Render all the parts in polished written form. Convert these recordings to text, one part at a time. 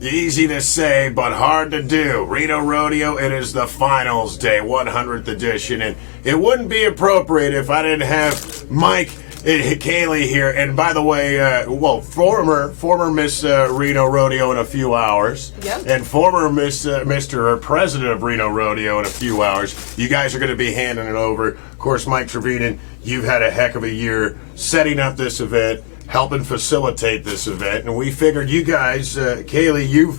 Easy to say, but hard to do. Reno Rodeo, it is the finals day, 100th edition, and it wouldn't be appropriate if I didn't have Mike Kaylee here. And by the way, former Miss Reno Rodeo in a few hours, yep. And former Mr. President of Reno Rodeo in a few hours. You guys are going to be handing it over. Of course, Mike Trevinen, you've had a heck of a year setting up this event, helping facilitate this event, and we figured you guys, Kaylee, you've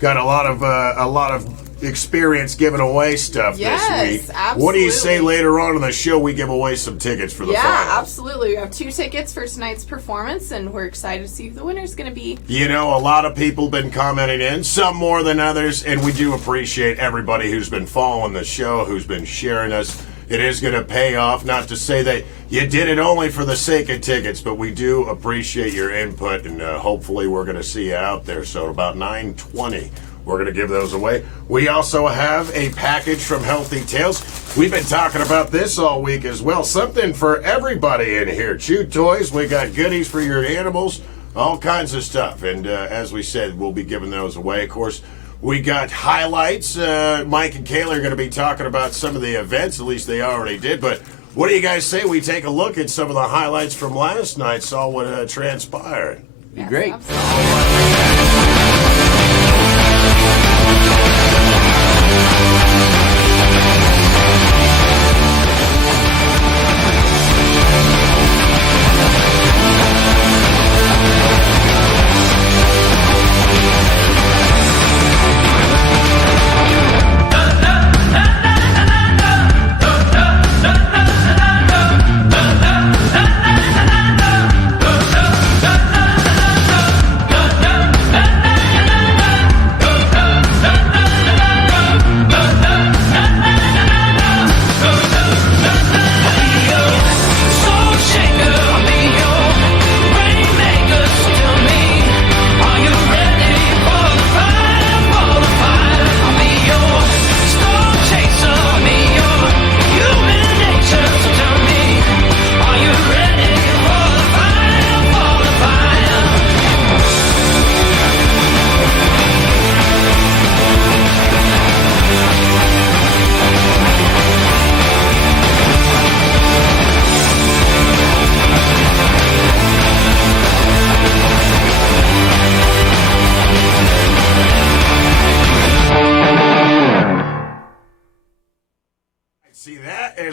got a lot of experience giving away stuff this week. Absolutely. What do you say later on in the show we give away some tickets for the finals? Yeah, absolutely. We have 2 tickets for tonight's performance, and we're excited to see who the winner's going to be. You know, a lot of people been commenting in, some more than others, and we do appreciate everybody who's been following the show, who's been sharing us. It is going to pay off, not to say that you did it only for the sake of tickets, but we do appreciate your input, and hopefully we're going to see you out there. So about 9:20, we're going to give those away. We also have a package from Healthy Tales. We've been talking about this all week as well. Something for everybody in here. Chew toys, we got goodies for your animals, all kinds of stuff. And as we said, we'll be giving those away. Of course, we got highlights. Mike and Kayla are going to be talking about some of the events. At least they already did. But what do you guys say we take a look at some of the highlights from last night, saw what transpired? Be great.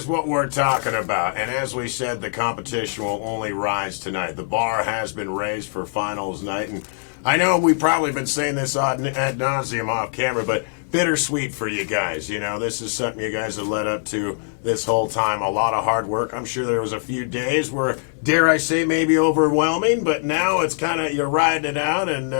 What we're talking about, and as we said, the competition will only rise tonight. The bar has been raised for finals night, and I know we've probably been saying this ad nauseum off camera, but bittersweet for you guys. You know, this is something you guys have led up to this whole time. A lot of hard work. I'm sure there was a few days where, dare I say, maybe overwhelming, but now it's kind of, you're riding it out and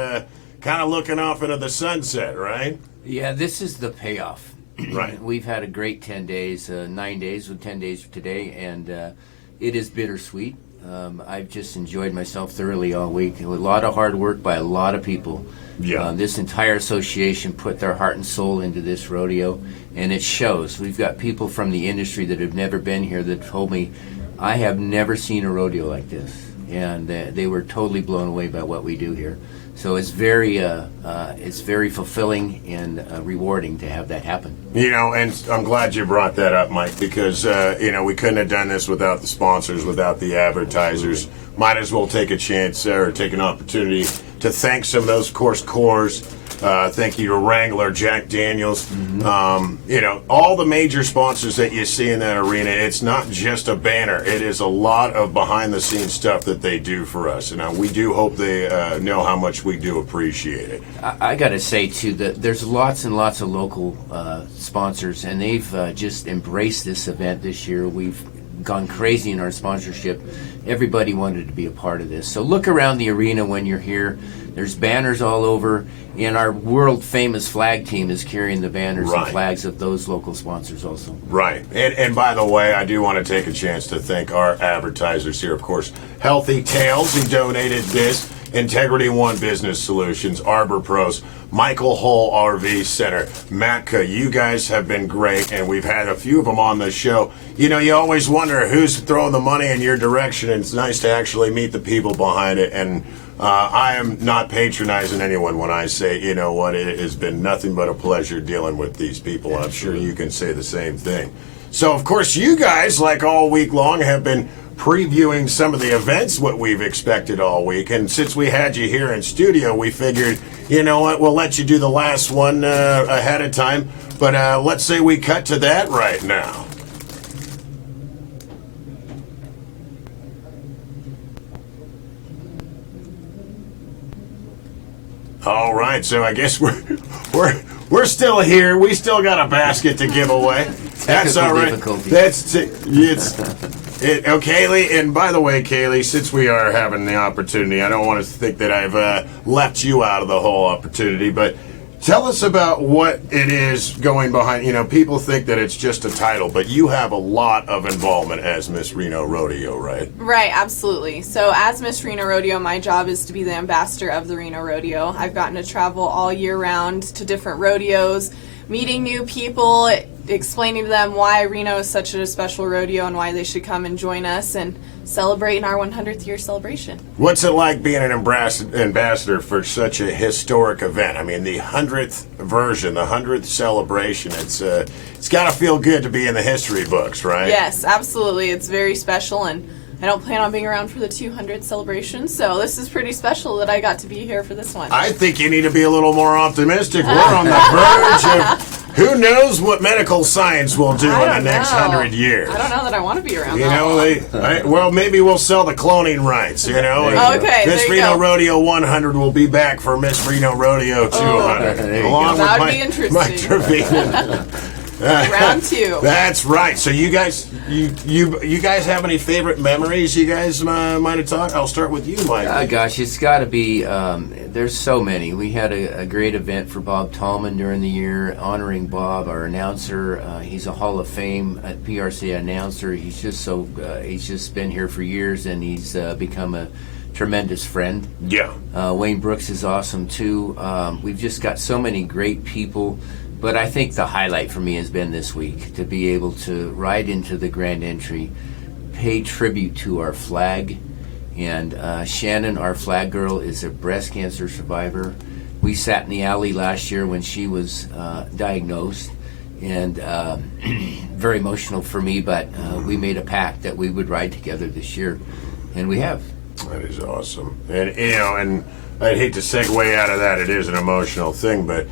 kind of looking off into the sunset, right? Yeah, this is the payoff. Right. We've had a great 10 days, 9 days with 10 days today, and it is bittersweet. I've just enjoyed myself thoroughly all week. A lot of hard work by a lot of people. Yeah. This entire association put their heart and soul into this rodeo, and it shows. We've got people from the industry that have never been here that told me, I have never seen a rodeo like this, and they were totally blown away by what we do here. So it's very fulfilling and rewarding to have that happen. You know, and I'm glad you brought that up, Mike, because, we couldn't have done this without the sponsors, without the advertisers. Absolutely. Might as well take a chance or take an opportunity to thank some of those, of course, cores. Thank you to Wrangler, Jack Daniels. Mm-hmm. All the major sponsors that you see in that arena. It's not just a banner. It is a lot of behind-the-scenes stuff that they do for us. And we do hope they know how much we do appreciate it. I got to say, too, that there's lots and lots of local sponsors, and they've just embraced this event this year. We've gone crazy in our sponsorship. Everybody wanted to be a part of this. So look around the arena when you're here. There's banners all over, and our world-famous flag team is carrying the banners and flags of those local sponsors also. Right. And by the way, I do want to take a chance to thank our advertisers here, of course. Healthy Tales, who donated this. Integrity One Business Solutions, Arbor Pros, Michael Hull RV Center, Matka. You guys have been great, and we've had a few of them on the show. You know, you always wonder who's throwing the money in your direction, and it's nice to actually meet the people behind it. And I am not patronizing anyone when I say, you know what, it has been nothing but a pleasure dealing with these people. I'm sure you can say the same thing. So, of course, you guys, like all week long, have been previewing some of the events, what we've expected all week. And since we had you here in studio, we figured, you know what, we'll let you do the last one ahead of time. But let's say we cut to that right now. All right, so I guess we're still here. We still got a basket to give away. That's all right. That's Kaylee. And by the way, Kaylee, since we are having the opportunity, I don't want to think that I've left you out of the whole opportunity, but tell us about what it is going behind. You know, people think that it's just a title, but you have a lot of involvement as Miss Reno Rodeo, right? Right, absolutely. So as Miss Reno Rodeo, my job is to be the ambassador of the Reno Rodeo. I've gotten to travel all year round to different rodeos, meeting new people, explaining to them why Reno is such a special rodeo and why they should come and join us and celebrate in our 100th year celebration. What's it like being an ambassador for such a historic event? I mean, the 100th version, the 100th celebration, it's got to feel good to be in the history books, right? Yes, absolutely. It's very special, and I don't plan on being around for the 200th celebration, so this is pretty special that I got to be here for this one. I think you need to be a little more optimistic. We're on the verge of who knows what medical science will do in the next 100 years. I don't know that I want to be around. You know, well, maybe we'll sell the cloning rights. You know, okay. Miss Reno Rodeo 100 will be back for Miss Reno Rodeo 200, along that with would be interesting. Mike Trevino. Round 2. That's right. So you guys, you guys have any favorite memories? You guys might have talked. I'll start with you, Mike. Gosh, it's got to be. There's so many. We had a great event for Bob Tallman during the year, honoring Bob, our announcer. He's a Hall of Fame PRC announcer. He's just been here for years, and he's become a tremendous friend. Yeah. Wayne Brooks is awesome too. We've just got so many great people. But I think the highlight for me has been this week to be able to ride into the grand entry, pay tribute to our flag. And Shannon, our flag girl, is a breast cancer survivor. We sat in the alley last year when she was diagnosed, and very emotional for me, but we made a pact that we would ride together this year, and we have. That is awesome. And, you know, and I'd hate to segue out of that. It is an emotional thing, but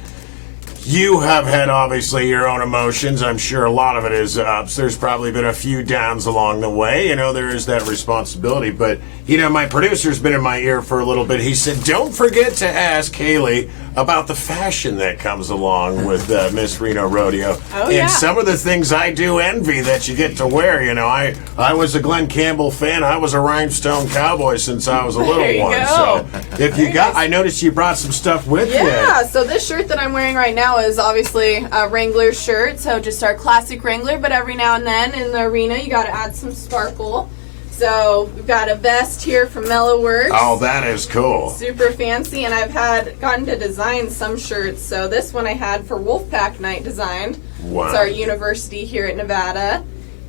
you have had, obviously, your own emotions. I'm sure a lot of it is ups. There's probably been a few downs along the way. You know, there is that responsibility. But, you know, my producer's been in my ear for a little bit. He said, don't forget to ask Kaylee about the fashion that comes along with Miss Reno Rodeo. Oh, yeah. And some of the things I do envy that you get to wear. You know, I was a Glenn Campbell fan. I was a rhinestone cowboy since I was a little There you one. go. So if you got, I noticed you brought some stuff with you. Yeah, so this shirt that I'm wearing right now is obviously a Wrangler shirt, so just our classic Wrangler, but every now and then in the arena you got to add some sparkle. So we've got a vest here from Mellow Works. Oh, that is cool. Super fancy, and I've gotten to design some shirts. So this one I had for Wolfpack Night designed. Wow. It's our university here at Nevada,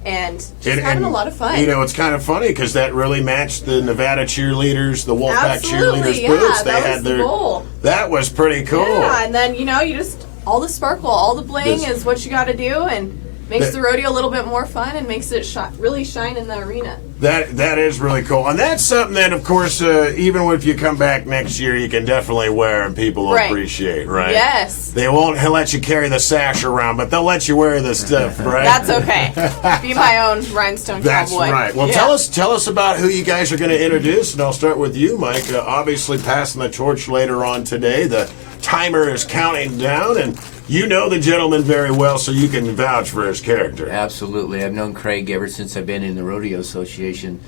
and just having a lot of fun. You know, it's kind of funny because that really matched the Nevada cheerleaders, the Wolfpack cheerleaders yeah, boots. They that had was their the goal. That was pretty cool. Yeah, and then you know, you just all the sparkle, all the bling is what you got to do, and makes the rodeo a little bit more fun and makes it really shine in the arena. That is really cool, and that's something that, of course, even if you come back next year, you can definitely wear and people will appreciate, right? Yes. They won't let you carry the sash around, but they'll let you wear the stuff, right? That's okay. Be my own rhinestone That's cowboy. right. Well, tell us about who you guys are going to introduce, and I'll start with you, Mike. Obviously, passing the torch later on today. The timer is counting down, and you know the gentleman very well, so you can vouch for his character. Absolutely. I've known Craig ever since I've been in the Rodeo Association.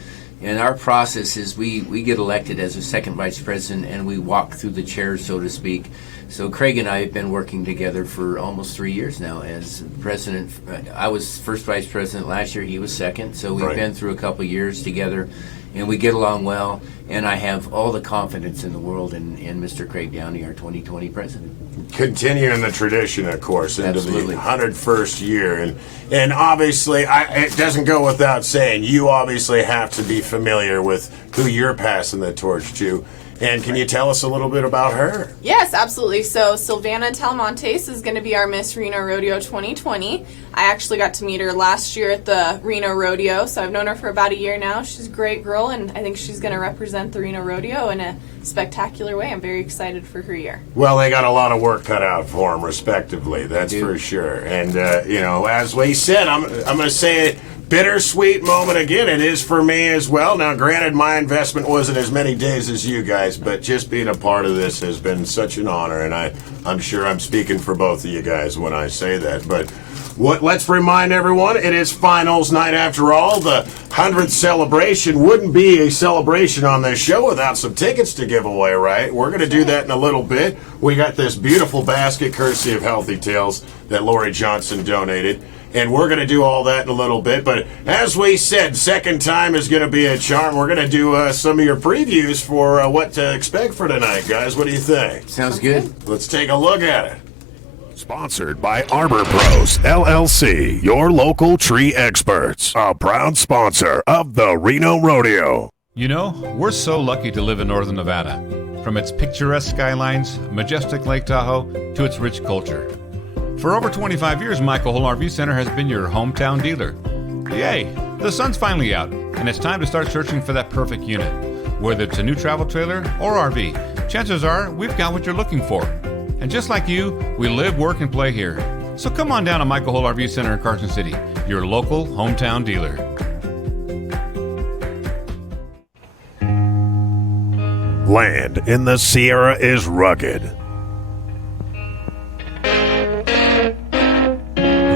And our process is we get elected as a second vice president, and we walk through the chairs, so to speak. So Craig and I have been working together for almost 3 years now as president. I was first vice president last year. He was second. So we've been through a couple of years together, and we get along well. And I have all the confidence in the world in Mr. Craig Downey, our 2020 president. Continuing the tradition, of course, into Absolutely. the 101st year. And obviously, it doesn't go without saying, you obviously have to be familiar with who you're passing the torch to. And can you tell us a little bit about her? Yes, absolutely. So Silvana Talamontes is going to be our Miss Reno Rodeo 2020. I actually got to meet her last year at the Reno Rodeo, so I've known her for about a year now. She's a great girl, and I think she's going to represent the Reno Rodeo in a spectacular way. I'm very excited for her year. Well, they got a lot of work cut out for them, respectively. That's for sure. And, as we said, I'm going to say it. Bittersweet moment again. It is for me as well. Now, granted, my investment wasn't as many days as you guys, but just being a part of this has been such an honor, and I'm sure I'm speaking for both of you guys when I say that. But let's remind everyone, it is finals night after all. The 100th celebration wouldn't be a celebration on this show without some tickets to give away, right? We're going to do that in a little bit. We got this beautiful basket courtesy of Healthy Tales that Lori Johnson donated. And we're going to do all that in a little bit. But as we said, second time is going to be a charm. We're going to do some of your previews for what to expect for tonight, guys. What do you think? Sounds good. Let's take a look at it. Sponsored by Arbor Pros, LLC, your local tree experts. A proud sponsor of the Reno Rodeo. You know, we're so lucky to live in northern Nevada. From its picturesque skylines, majestic Lake Tahoe, to its rich culture. For over 25 years, Michael Hull RV Center has been your hometown dealer. Yay! The sun's finally out, and it's time to start searching for that perfect unit. Whether it's a new travel trailer or RV, chances are we've got what you're looking for. And just like you, we live, work, and play here. So come on down to Michael Hull RV Center in Carson City, your local hometown dealer. Land in the Sierra is rugged.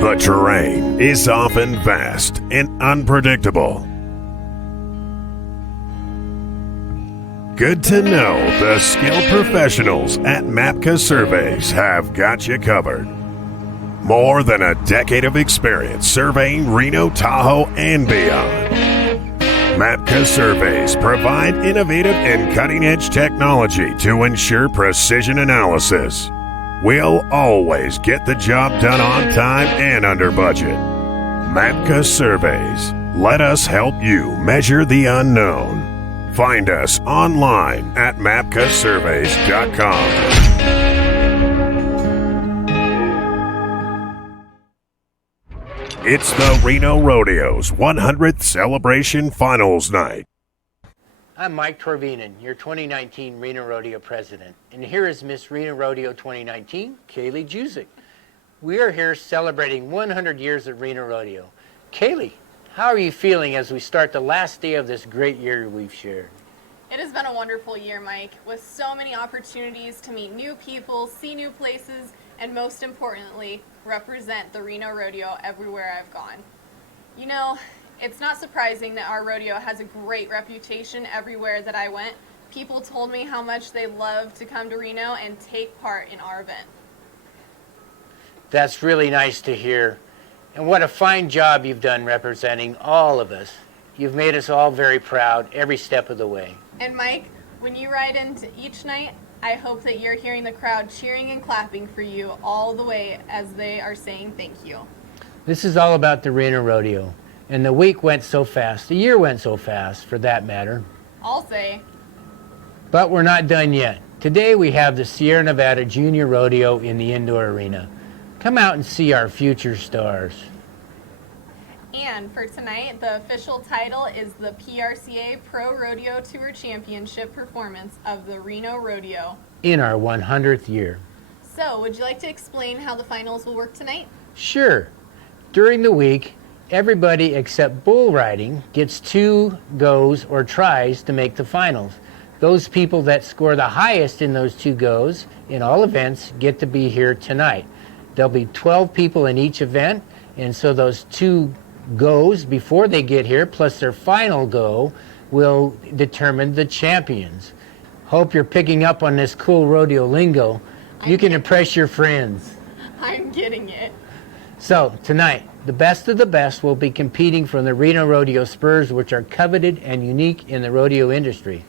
The terrain is often vast and unpredictable. Good to know the skilled professionals at MAPCA Surveys have got you covered. More than a decade of experience surveying Reno, Tahoe, and beyond. MAPCA Surveys provide innovative and cutting-edge technology to ensure precision analysis. We'll always get the job done on time and under budget. MAPCA Surveys. Let us help you measure the unknown. Find us online at mapcasurveys.com. It's the Reno Rodeo's 100th celebration finals night. I'm Mike Torvinen, your 2019 Reno Rodeo president, and here is Miss Reno Rodeo 2019, Kaylee Juzik. We are here celebrating 100 years of Reno Rodeo. Kaylee, how are you feeling as we start the last day of this great year we've shared? It has been a wonderful year, Mike, with so many opportunities to meet new people, see new places, and most importantly, represent the Reno Rodeo everywhere I've gone. You know, it's not surprising that our rodeo has a great reputation everywhere that I went. People told me how much they love to come to Reno and take part in our event. That's really nice to hear. And what a fine job you've done representing all of us. You've made us all very proud every step of the way. And Mike, when you ride into each night, I hope that you're hearing the crowd cheering and clapping for you all the way as they are saying thank you. This is all about the Reno Rodeo. And the week went so fast, the year went so fast, for that matter. I'll say. But we're not done yet. Today we have the Sierra Nevada Junior Rodeo in the indoor arena. Come out and see our future stars. And for tonight, the official title is the PRCA Pro Rodeo Tour Championship performance of the Reno Rodeo. In our 100th year. So, would you like to explain how the finals will work tonight? Sure. During the week, everybody except bull riding gets 2 goes or tries to make the finals. Those people that score the highest in those 2 goes in all events get to be here tonight. There'll be 12 people in each event, and so those 2 goes before they get here, plus their final go, will determine the champions. Hope you're picking up on this cool rodeo lingo. You can impress your friends. I'm getting it. So, tonight, the best of the best will be competing from the Reno Rodeo spurs, which are coveted and unique in the rodeo industry.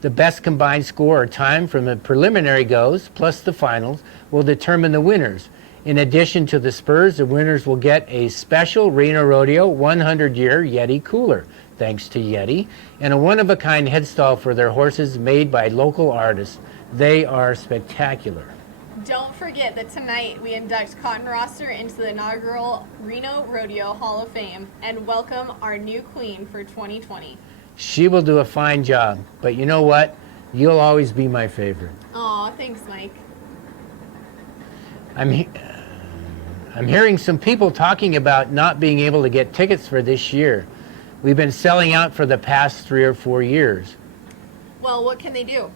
The best combined score or time from the preliminary goes, plus the finals, will determine the winners. In addition to the spurs, the winners will get a special Reno Rodeo 100-year Yeti cooler. thanks to Yeti, and a one-of-a-kind headstall for their horses made by local artists. They are spectacular. Don't forget that tonight we induct Cotton Roster into the inaugural Reno Rodeo Hall of Fame and welcome our new queen for 2020. She will do a fine job, but you know what? You'll always be my favorite. Aw, thanks, Mike. I'm hearing some people talking about not being able to get tickets for this year. We've been selling out for the past 3 or 4 years. Well, what can they do?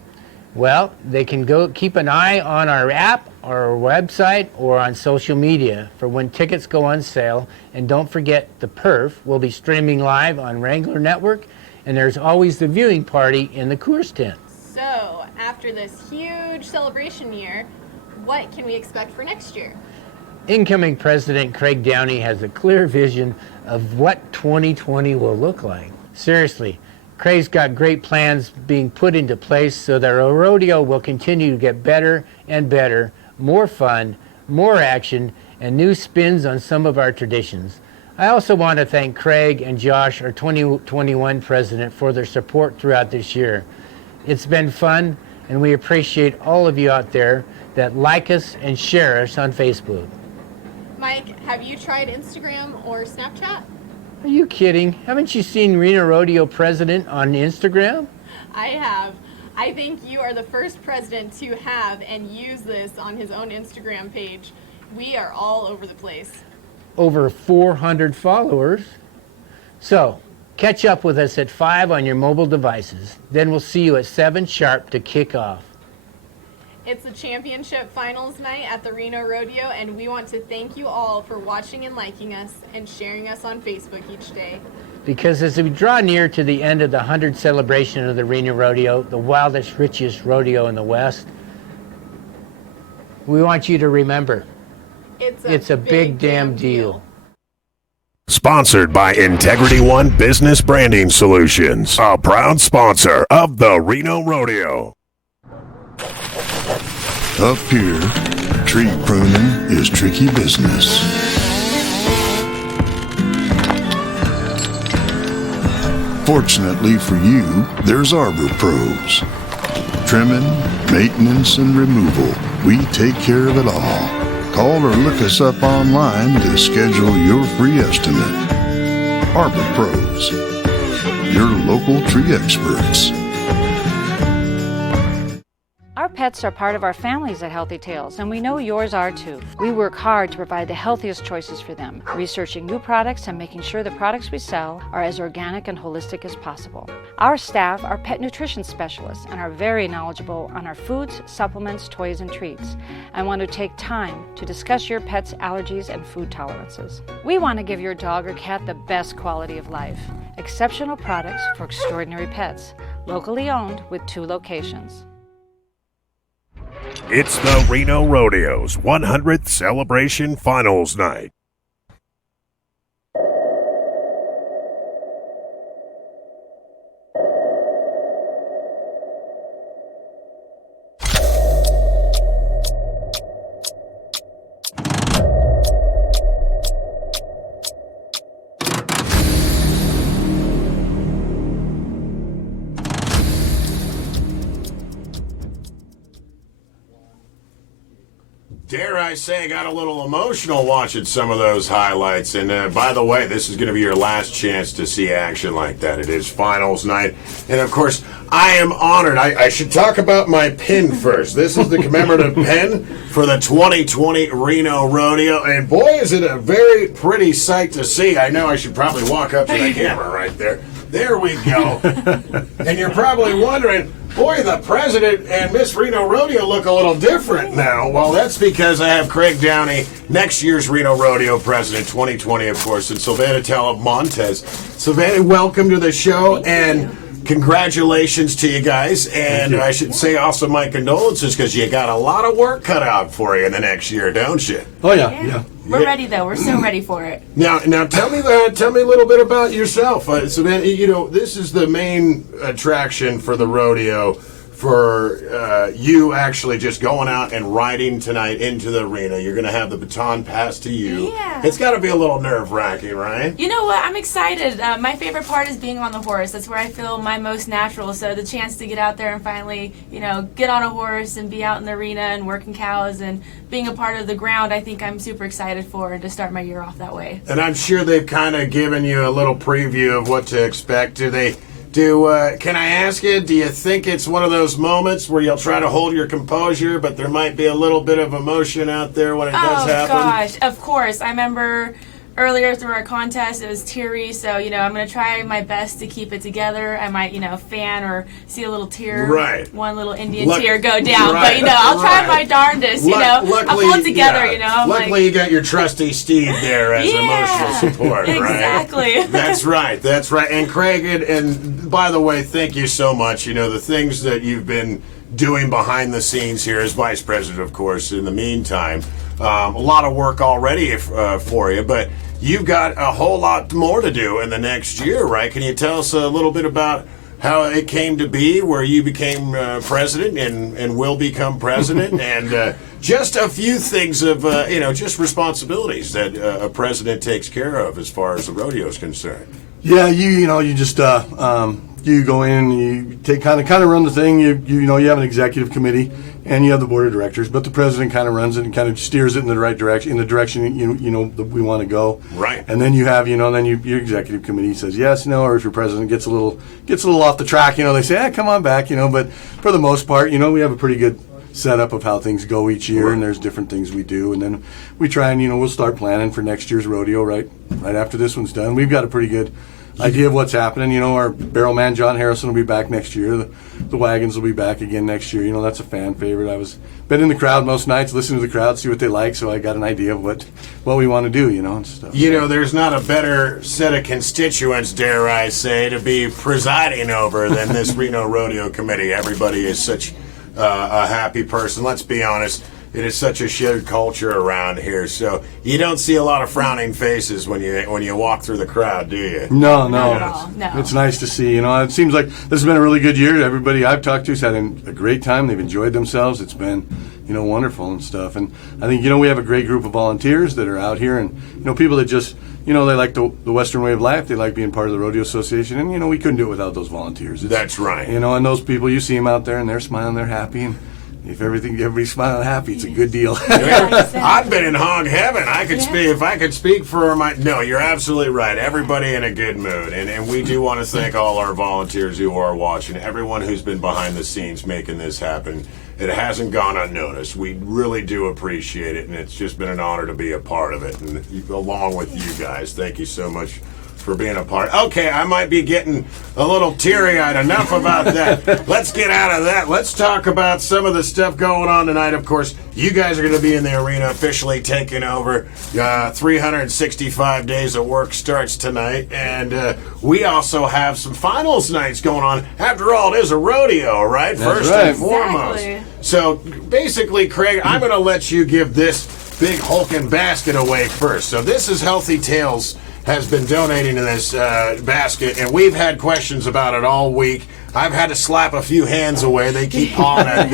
Well, they can go keep an eye on our app, our website, or on social media for when tickets go on sale. And don't forget, the Perf will be streaming live on Wrangler Network, and there's always the viewing party in the Coors tent. So, after this huge celebration year, what can we expect for next year? Incoming President Craig Downey has a clear vision of what 2020 will look like. Seriously, Craig's got great plans being put into place so that our rodeo will continue to get better and better, more fun, more action, and new spins on some of our traditions. I also want to thank Craig and Josh, our 2021 president, for their support throughout this year. It's been fun, and we appreciate all of you out there that like us and share us on Facebook. Mike, have you tried Instagram or Snapchat? Are you kidding? Haven't you seen Reno Rodeo president on Instagram? I have. I think you are the first president to have and use this on his own Instagram page. We are all over the place. Over 400 followers. So, catch up with us at 5 on your mobile devices. Then we'll see you at 7 sharp to kick off. It's the championship finals night at the Reno Rodeo, and we want to thank you all for watching and liking us and sharing us on Facebook each day. Because as we draw near to the end of the 100th celebration of the Reno Rodeo, the wildest, richest rodeo in the West, we want you to remember, it's a big damn deal. Sponsored by Integrity One Business Branding Solutions, a proud sponsor of the Reno Rodeo. Up here, tree pruning is tricky business. Fortunately for you, there's Arbor Pros. Trimming, maintenance, and removal, we take care of it all. Call or look us up online to schedule your free estimate. Arbor Pros, your local tree experts. Our pets are part of our families at Healthy Tales, and we know yours are too. We work hard to provide the healthiest choices for them, researching new products and making sure the products we sell are as organic and holistic as possible. Our staff are pet nutrition specialists and are very knowledgeable on our foods, supplements, toys, and treats, and want to take time to discuss your pet's allergies and food tolerances. We want to give your dog or cat the best quality of life. Exceptional products for extraordinary pets, locally owned with 2 locations. It's the Reno Rodeo's 100th celebration finals night. Dare I say, I got a little emotional watching some of those highlights. And by the way, this is going to be your last chance to see action like that. It is finals night. And of course, I am honored. I should talk about my pin first. This is the commemorative pin for the 2020 Reno Rodeo. And boy, is it a very pretty sight to see. I know I should probably walk up to the camera right there. There we go. And you're probably wondering, boy, the president and Miss Reno Rodeo look a little different now. Well, that's because I have Craig Downey, next year's Reno Rodeo president, 2020, of course, and Sylvana Montes. Sylvana, welcome to the show, and congratulations to you guys. And I should say also my condolences, because you got a lot of work cut out for you in the next year, don't you? Oh, yeah. We're ready, though. We're so ready for it. Now, tell me a little bit about yourself. Savannah, you know, this is the main attraction for the rodeo for you actually just going out and riding tonight into the arena. You're going to have the baton passed to you. Yeah. It's got to be a little nerve-wracking, right? You know what? I'm excited. My favorite part is being on the horse. That's where I feel my most natural. So the chance to get out there and finally, get on a horse and be out in the arena and working cows and being a part of the ground, I think I'm super excited for to start my year off that way. And I'm sure they've kind of given you a little preview of what to expect. Can I ask you, do you think it's one of those moments where you'll try to hold your composure, but there might be a little bit of emotion out there when it does happen? Oh, gosh. Of course. I remember earlier through our contest, it was teary, so, I'm going to try my best to keep it together. I might, fan or see a little tear, right. One little Indian tear go down, right, but, I'll try my darndest, I'll pull it together, Luckily, you got your trusty steed there as emotional support, right? Exactly. That's right. And Craig, and by the way, thank you so much. The things that you've been doing behind the scenes here as vice president, of course, in the meantime, a lot of work already for you, but you've got a whole lot more to do in the next year, right? Can you tell us a little bit about how it came to be where you became president and will become president and just a few things of, just responsibilities that a president takes care of as far as the rodeo is concerned? Yeah, you just you go in, you take kind of run the thing. You have an executive committee and you have the board of directors, but the president kind of runs it and kind of steers it in the right direction, that we want to go. Right. And then you have, your executive committee says yes, no, or if your president gets a little off the track, they say, come on back, But for the most part, we have a pretty good setup of how things go each year, and there's different things we do, and then we try and we'll start planning for next year's rodeo right after this one's done. We've got a pretty good idea of what's happening. Our barrel man John Harrison will be back next year. The wagons will be back again next year. That's a fan favorite. Been in the crowd most nights, listening to the crowd, see what they like, so I got an idea of what we want to do, and stuff. There's not a better set of constituents, dare I say, to be presiding over than this Reno Rodeo Committee. Everybody is such a happy person. Let's be honest. It is such a shared culture around here, so you don't see a lot of frowning faces when you walk through the crowd, do you? No. Not at all. No. It's nice to see. It seems like this has been a really good year. Everybody I've talked to has had a great time. They've enjoyed themselves. It's been, wonderful and stuff. And I think, we have a great group of volunteers that are out here, and people that just, they like the Western way of life. They like being part of the Rodeo Association, and we couldn't do it without those volunteers. That's right. And those people, you see them out there, and they're smiling, they're happy, and if everybody's smiling happy, it's a good deal. I've been in hog heaven. I could speak if I could speak for my. No, you're absolutely right. Everybody in a good mood, and we do want to thank all our volunteers who are watching, everyone who's been behind the scenes making this happen. It hasn't gone unnoticed. We really do appreciate it, and it's just been an honor to be a part of it, and along with you guys. Thank you so much for being a part. Okay, I might be getting a little teary-eyed. Enough about that. Let's get out of that. Let's talk about some of the stuff going on tonight. Of course, you guys are going to be in the arena officially taking over. 365 days of work starts tonight, and we also have some finals nights going on. After all, it is a rodeo, right? That's First right. and foremost. Exactly. So basically, Craig, I'm going to let you give this big hulking basket away first. So this is Healthy Tales has been donating to this basket, and we've had questions about it all week. I've had to slap a few hands away. They keep pawing at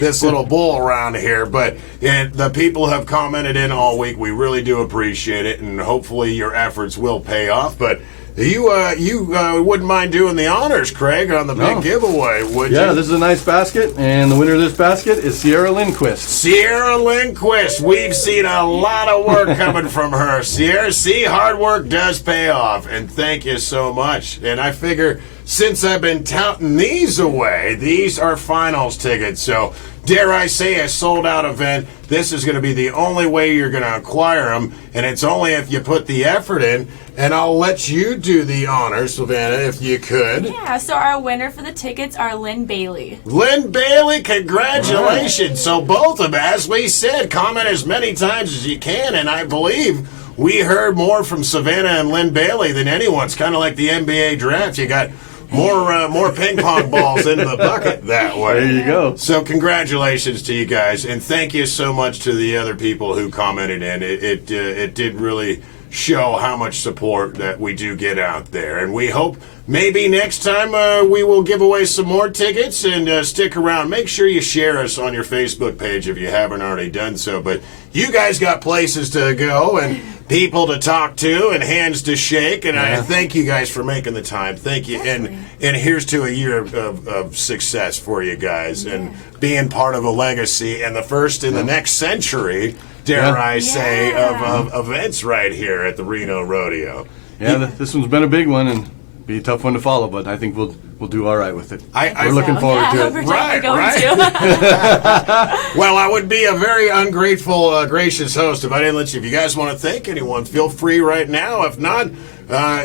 this little bull around here, but the people have commented in all week. We really do appreciate it, and hopefully your efforts will pay off. But you wouldn't mind doing the honors, Craig, on the big giveaway, would you? Yeah, this is a nice basket, and the winner of this basket is Sierra Lindquist. Sierra Lindquist. We've seen a lot of work coming from her. Sierra, see, hard work does pay off, and thank you so much. And I figure since I've been touting these away, these are finals tickets, so dare I say a sold-out event. This is going to be the only way you're going to acquire them, and it's only if you put the effort in. And I'll let you do the honors, Savannah, if you could. Yeah, so our winner for the tickets are Lynn Bailey. Lynn Bailey, congratulations. Right. So both of them, as we said, comment as many times as you can, and I believe we heard more from Savannah and Lynn Bailey than anyone. It's kind of like the NBA draft. You got more ping pong balls into the bucket that way. There you go. So congratulations to you guys, and thank you so much to the other people who commented in. It did really show how much support that we do get out there. And we hope maybe next time we will give away some more tickets, and stick around. Make sure you share us on your Facebook page if you haven't already done so. But you guys got places to go and people to talk to and hands to shake, and I thank you guys for making the time. Thank you. And here's to a year of success for you guys, and being part of a legacy and the first in the next century, dare I say, of events right here at the Reno Rodeo. Yeah, this one's been a big one and be a tough one to follow, but I think we'll do all right with it. We're looking forward to it. Right. Well, I would be a very ungrateful, gracious host if I didn't let you. If you guys want to thank anyone, feel free right now. If not,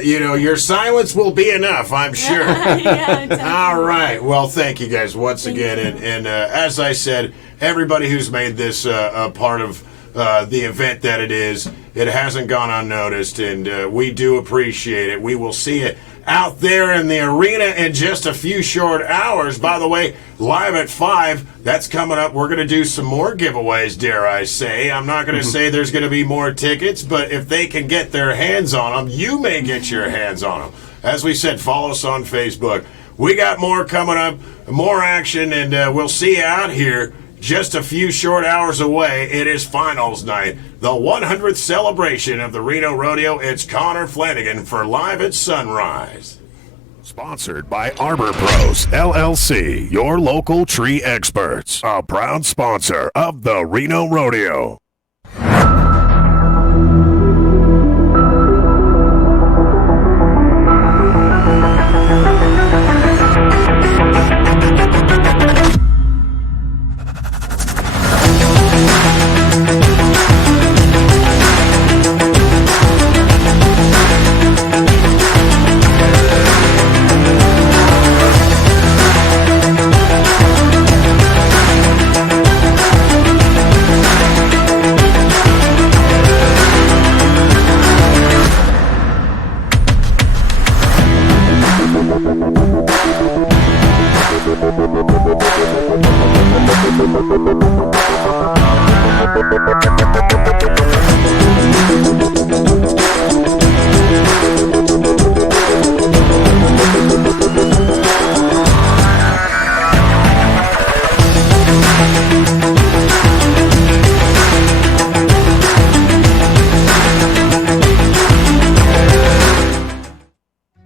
your silence will be enough, I'm sure. All right. Well, thank you guys once again. And as I said, everybody who's made this a part of the event that it is, it hasn't gone unnoticed, and we do appreciate it. We will see it out there in the arena in just a few short hours. By the way, live at 5, that's coming up. We're going to do some more giveaways, dare I say. I'm not going to say there's going to be more tickets, but if they can get their hands on them, you may get your hands on them. As we said, follow us on Facebook. We got more coming up, more action, and we'll see you out here just a few short hours away. It is finals night, the 100th celebration of the Reno Rodeo. It's Conor Flanagan for Live at Sunrise. Sponsored by Arbor Pros, LLC, your local tree experts. A proud sponsor of the Reno Rodeo.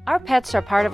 Our pets are part of